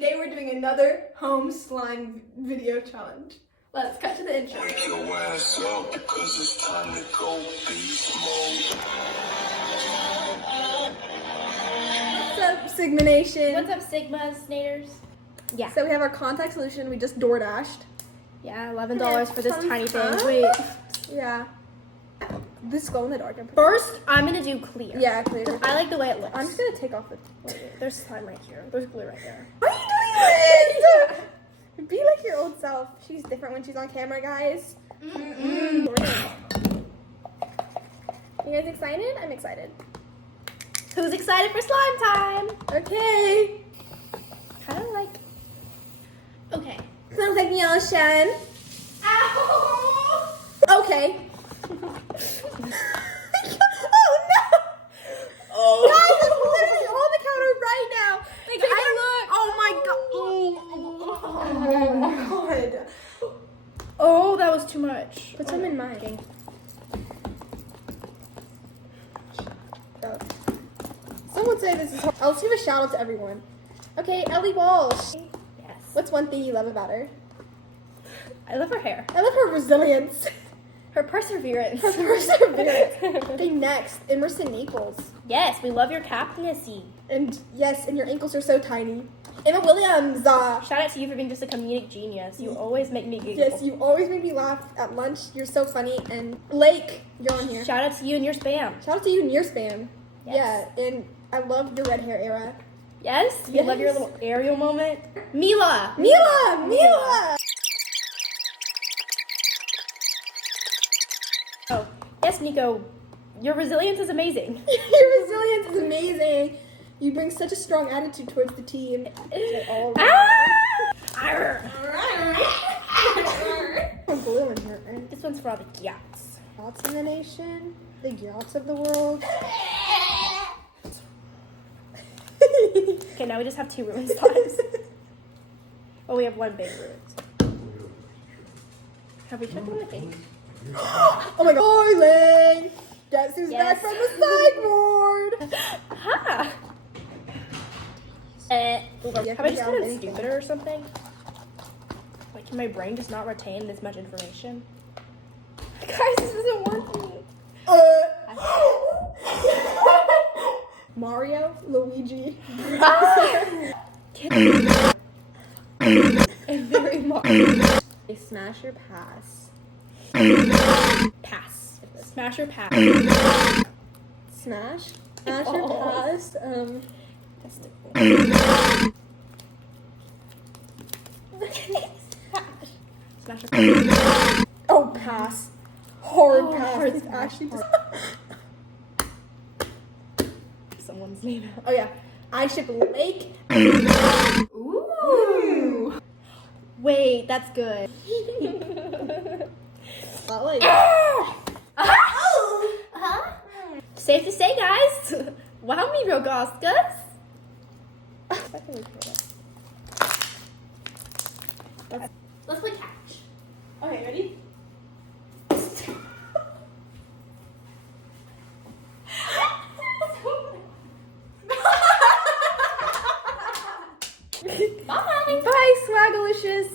today we're doing another home slime video challenge. Let's cut to the intro. Wake your ass up because it's time to go beast mode. What's up, Sigma Nation? What's up, Sigma Snaters? Yeah. So we have our contact solution we just door dashed. Yeah, $11 for this Fun tiny thing. stuff. Wait. Yeah. This glow in the dark. First, I'm gonna do clear. Yeah, clear. I like the way it looks. I'm just gonna take off the. There's slime right here. There's glue right there. Why are you doing this? Be like your old self. She's different when she's on camera, guys. You guys excited? I'm excited. Who's excited for slime time? Okay. Kind of like. Okay. Sounds like the ocean. Ow! Okay. Oh no! Oh. Guys, it's literally on the counter right now. Like, Oh my God. Oh, that was too much. Put some in mine. Oh. Someone say this is hard. Let's give a shout out to everyone. Okay, Ellie Walsh. Yes. What's one thing you love about her? I love her hair. I love her resilience. Her perseverance. Her perseverance. Okay, next, Emerson Naples. Yes, we love your captaincy. And yes, and your ankles are so tiny. Emma Williams. Shout out to you for being just a comedic genius. You always make me giggle. Yes, you always make me laugh at lunch. You're so funny. And Blake, you're on here. Shout out to you and your spam. Shout out to you and your spam. Yes. Yeah, and I love your red hair era. Yes? You love your Yes. little aerial moment. Mila! Mila! Oh, yes, Nico. Your resilience is amazing. Your resilience is amazing. You bring such a strong attitude towards the team. All Arr. blue in here. This one's for all the yachts. Yachts in the nation, the yachts of the world. Okay, now we just have 2 ruined slimes. Oh, we have 1 big ruined. Have we checked on the cake? Oh my god, darling! Guess who's Yes. back from the sideboard? Ha! Yeah, Have I just yeah, been anything. stupider or something? Like, can my brain just not retain this much information? Guys, this isn't working. Mario, Luigi. And very much. A smash or pass? Pass. Smash or pass. Smash? Smash or Oh. pass? Smash or pass. Oh, pass. Hard Oh, pass. hard It's pass. actually just... Someone's name out. Oh yeah. I ship Lake. Ooh. Wait, that's good. Not like... Safe to say, guys. Wow, me Rogoskas. Let's play catch. Okay, ready? Bye. Bye, Swagalicious.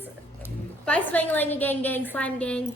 Bye, Swangalang gang gang, slime gang.